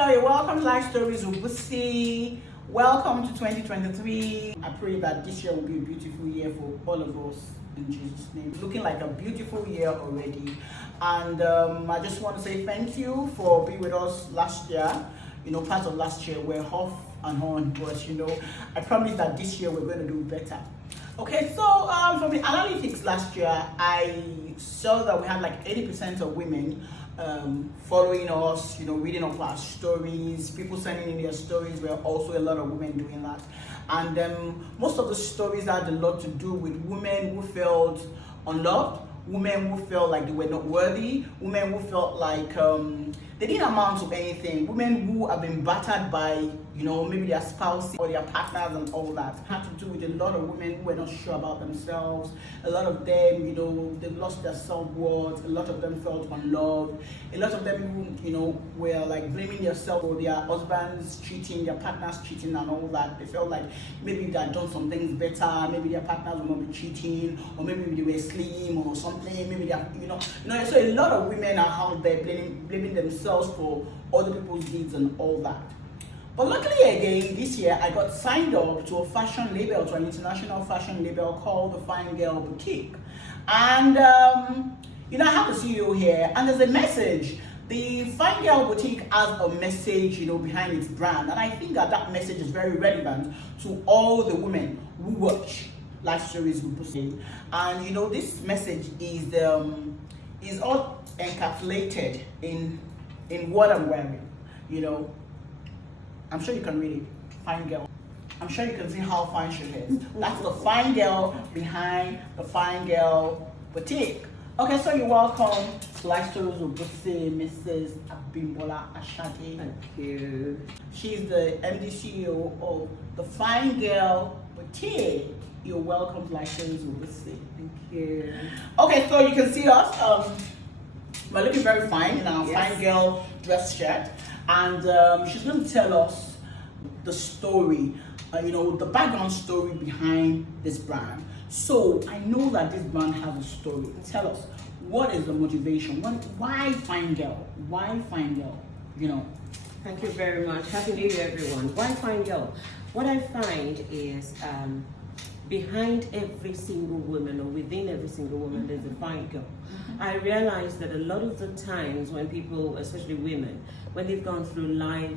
Hello, you're welcome to Life Stories with Busi. Welcome to 2023. I pray that this year will be a beautiful year for all of us in Jesus' name. It's looking like a beautiful year already. And I just want to say thank you for being with us last year. You know, part of last year we're off and on, but you know, I promise that this year we're going to do better. Okay, so from the analytics last year, I saw that we had like 80% of women following us, you know, reading of our stories, people sending in their stories. Were also a lot of women doing that. And most of the stories had a lot to do with women who felt unloved, women who felt like they were not worthy, women who felt like they didn't amount to anything, women who have been battered by, you know, maybe their spouses or their partners and all that. It had to do with a lot of women who were not sure about themselves. A lot of them, you know, they've lost their self-worth. A lot of them felt unloved. A lot of them who, you know, were like blaming themselves for their husbands cheating, their partners cheating and all that. They felt like maybe they had done some things better, maybe their partners would not be cheating, or maybe they were slim or something, maybe they are, you know, so a lot of women are out there blaming themselves for other people's deeds and all that. But luckily again, this year I got signed up to a fashion label, to an international fashion label called the Fine Girl Boutique. And, you know, I have the CEO here, and there's a message. The Fine Girl Boutique has a message, you know, behind its brand. And I think that that message is very relevant to all the women who watch Life Stories with Busi. And, you know, this message is all encapsulated in what I'm wearing, you know. I'm sure you can read it. Fine girl. I'm sure you can see how fine she is. That's the fine girl behind the Fine Girl Boutique. Okay, so you're welcome to Life Stories with Busi, Mrs. Abimbola Ashade. Thank you. She's the MD CEO of the Fine Girl Boutique. You're welcome to Life Stories with Busi. Thank you. Okay, so you can see us. We're looking very fine in our Yes. Fine Girl dress shirt. And she's going to tell us the story, you know, the background story behind this brand. So I know that this brand has a story. Tell us, what is the motivation? Why Fine Girl? Why Fine Girl? You know. Thank you very much. Happy New Year, everyone. Why Fine Girl? What I find is behind every single woman, or within every single woman, there's a fine girl. I realize that a lot of the times when people, especially women, when they've gone through life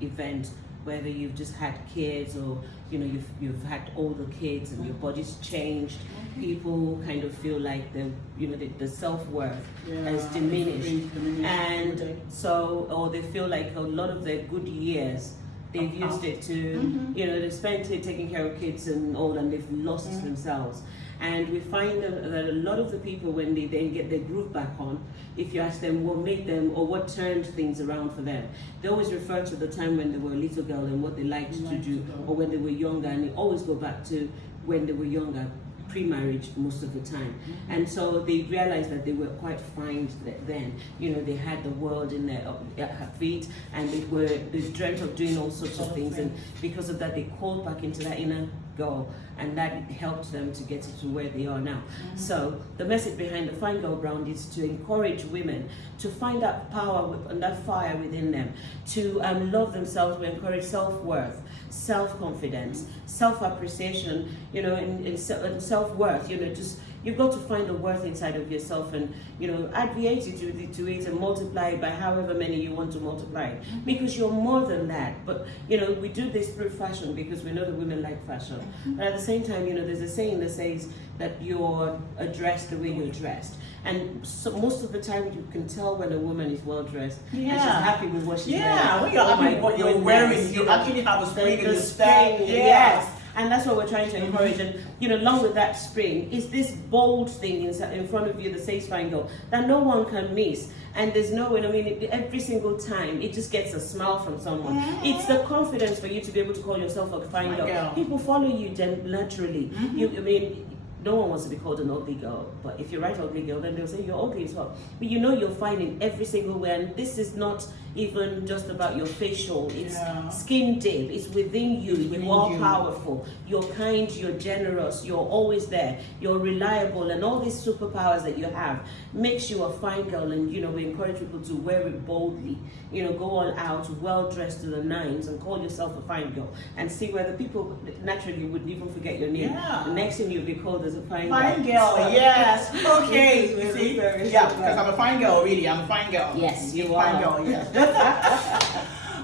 events, whether you've just had kids or you know you've had older kids and your body's changed, people kind of feel like the self-worth has diminished, and so, or they feel like a lot of their good years they've used it to, you know, they've spent it taking care of kids and all, and they've lost themselves. And we find that a lot of the people, when they then get their groove back on, if you ask them what made them or what turned things around for them, they always refer to the time when they were a little girl and what they liked to do, or when they were younger, and they always go back to when they were younger, pre-marriage most of the time. And so they realized that they were quite fine then. You know, they had the world in their feet, and they dreamt of doing all sorts of things, and because of that they called back into that inner girl, and that helped them to get to where they are now. So the message behind the Fine Girl brand is to encourage women to find that power and that fire within them, to love themselves. We encourage self-worth, self-confidence, self-appreciation, you know, and self-worth. You know, just you've got to find the worth inside of yourself, and you know, add VAT to it and multiply it by however many you want to multiply it, because you're more than that. But you know, we do this through fashion because we know that women like fashion. But at the same time, you know, there's a saying that says that you're dressed the way you're dressed. And so most of the time you can tell when a woman is well dressed and she's happy with what she's wearing. Yeah, when you're happy with what you're wearing, you actually have a spring in your step. Yes. And that's what we're trying to encourage. And you know, along with that spring is this bold thing in front of you that says Fine Girl, that no one can miss. And there's no way, I mean, every single time it just gets a smile from someone. It's the confidence for you to be able to call yourself a fine girl. People follow you naturally. I mean, no one wants to be called an ugly girl, but if you write ugly girl, then they'll say you're ugly as well. But you know you're fine in every single way, and this is not even just about your facial. It's Yeah. skin deep. It's within you. It's within You are you. powerful. You're kind. You're generous. You're always there. You're reliable, and all these superpowers that you have makes you a fine girl. And we encourage people to wear it boldly. Go all out, well dressed to the nines, and call yourself a fine girl, and see whether people naturally would even forget your name. Yeah. The next thing you'll be called as a fine Fine girl. girl, So- yes. Okay, you Very, see? very Yeah, simple. because I'm a fine girl, really. I'm a fine girl. Yes, you Fine are. girl, yes.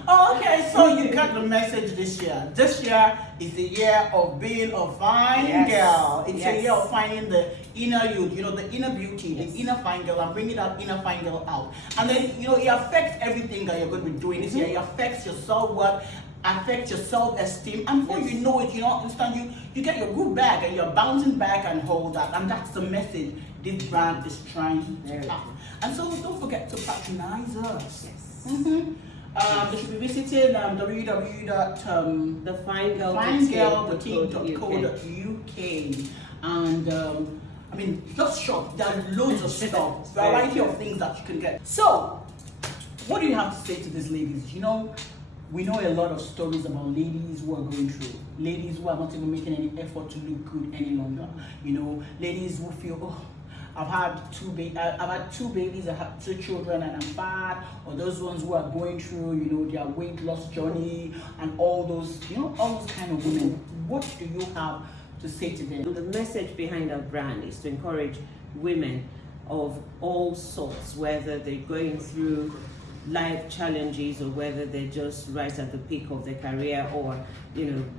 Okay, so you got the message this year. This year is the year of being a fine Yes. girl. It's Yes. a year of finding the inner you, the inner beauty, Yes. the inner fine girl, and bringing that inner fine girl out. And then, it affects everything that you're going to be doing this year. It affects your self-worth, affects your self-esteem, and before Yes. you know it, you get your good back and you're bouncing back and hold that. And that's the message this brand is trying to Very pass. And so don't forget to patronize us. Yes. They should be visiting thefinegirlboutique.co.uk. and just shop. There are loads of stuff, variety of things that you can get. So, what do you have to say to these ladies? We know a lot of stories about ladies who are going through, ladies who are not even making any effort to look good any longer. Ladies who feel, oh, I've had two babies, I have 2 children, and I'm fat. Or those ones who are going through, their weight loss journey, and all those kind of women. What do you have to say to them? The message behind our brand is to encourage women of all sorts, whether they're going through life challenges or whether they're just right at the peak of their career, or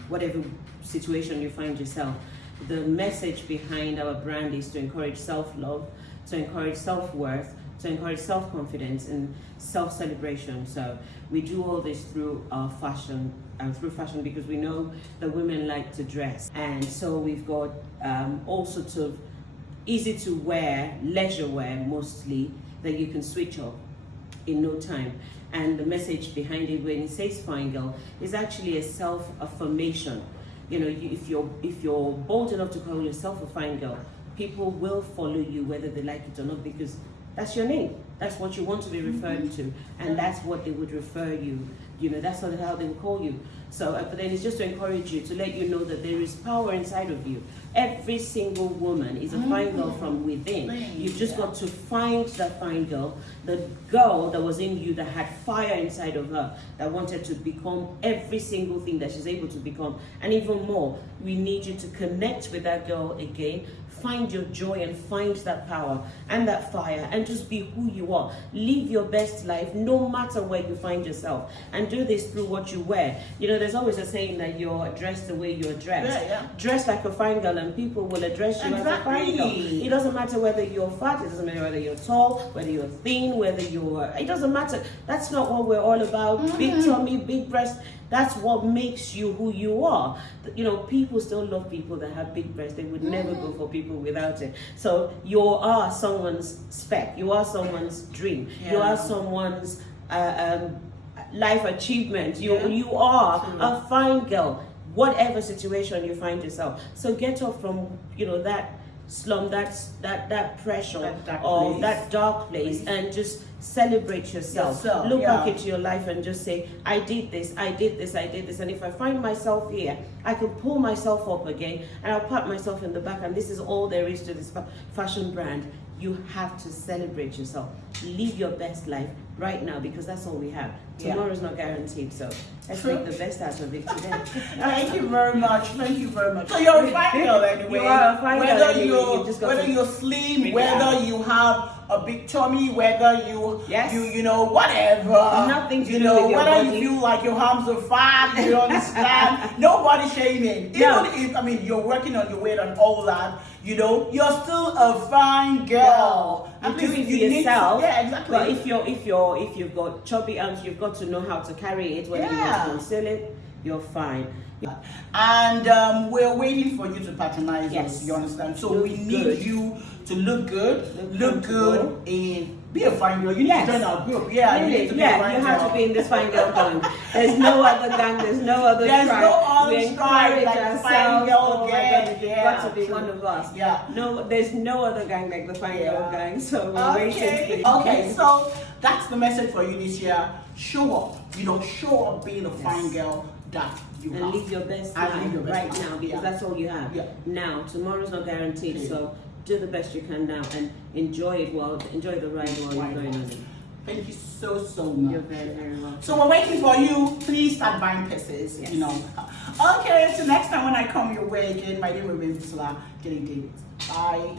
whatever situation you find yourself. The message behind our brand is to encourage self-love, to encourage self-worth, to encourage self-confidence and self-celebration. So we do all this through our fashion, because we know that women like to dress, and so we've got all sorts of easy to wear, leisure wear mostly, that you can switch off in no time. And the message behind it, when it says fine girl, is actually a self-affirmation. If you're bold enough to call yourself a fine girl, people will follow you whether they like it or not, because that's your name. That's what you want to be referred to, and that's what they would refer you. That's how they will call you. So, but then it's just to encourage you, to let you know that there is power inside of you. Every single woman is a fine girl from within. You've just got to find that fine girl, the girl that was in you, that had fire inside of her, that wanted to become every single thing that she's able to become, and even more. We need you to connect with that girl again. Find your joy and find that power and that fire, and just be who you are. Live your best life no matter where you find yourself, and do this through what you wear. There's always a saying that you're dressed the way you're dressed. Yeah. Dress like a fine girl and people will address you as a fine girl. It doesn't matter whether you're fat, it doesn't matter whether you're tall, whether you're thin, it doesn't matter. That's not what we're all about. Big tummy, big breast. That's what makes you who you are. People still love people that have big breasts. They would never go for people without it. So you are someone's spec. You are someone's dream. You are someone's life achievement. You are a fine girl, whatever situation you find yourself. So get off from that slum, that pressure, that dark place, and just celebrate yourself. Look back into your life and just say, I did this, I did this, I did this. And if I find myself here, I can pull myself up again, and I'll pat myself in the back. And this is all there is to this fashion brand. You have to celebrate yourself. Live your best life right now, because that's all we have. Tomorrow's not guaranteed, so let's make the best out of it today. Thank you very much. Thank you very much. So you're a fine girl anyway. You are a fine girl anyway. Whether you're slim, whether you have a big tummy, whether you whatever. Nothing to do with your whether body. you feel like your arms are fat, you understand? Nobody shaming. No. Even if you're working on your weight and all that, you're still a fine girl. And do it for yourself. Yeah, exactly. But if you've got chubby arms, you've got to know how to carry it. Whether you want to conceal it, you're fine. And we're waiting for you to patronize Yes. us. You understand? So Look we need good. you to look good, look comfortable. good, and be a fine girl. You need Yes. to join our group. Yeah, you need to be a fine you girl. have to be in this fine girl gang. There's no other gang. There's no other There's tribe. no other We tribe encourage like the ourselves. fine girl Oh my gang. God, you've Yeah, got to be true. one of us. Yeah. No, there's no other gang like the fine girl gang. So we're waiting for you. Okay, so that's the message for you this year. Show up, show up being the fine girl that you and have. live your best And life live your best right life. now, because that's all you have. Yeah. Now, tomorrow's not guaranteed, Yeah. so do the best you can now and enjoy the ride while you're going on it. Thank you so, so much. You're very, very welcome. So we're waiting for you. Please start buying pieces, Yes. Okay, so next time when I come your way again, my name will be Visula David. Bye.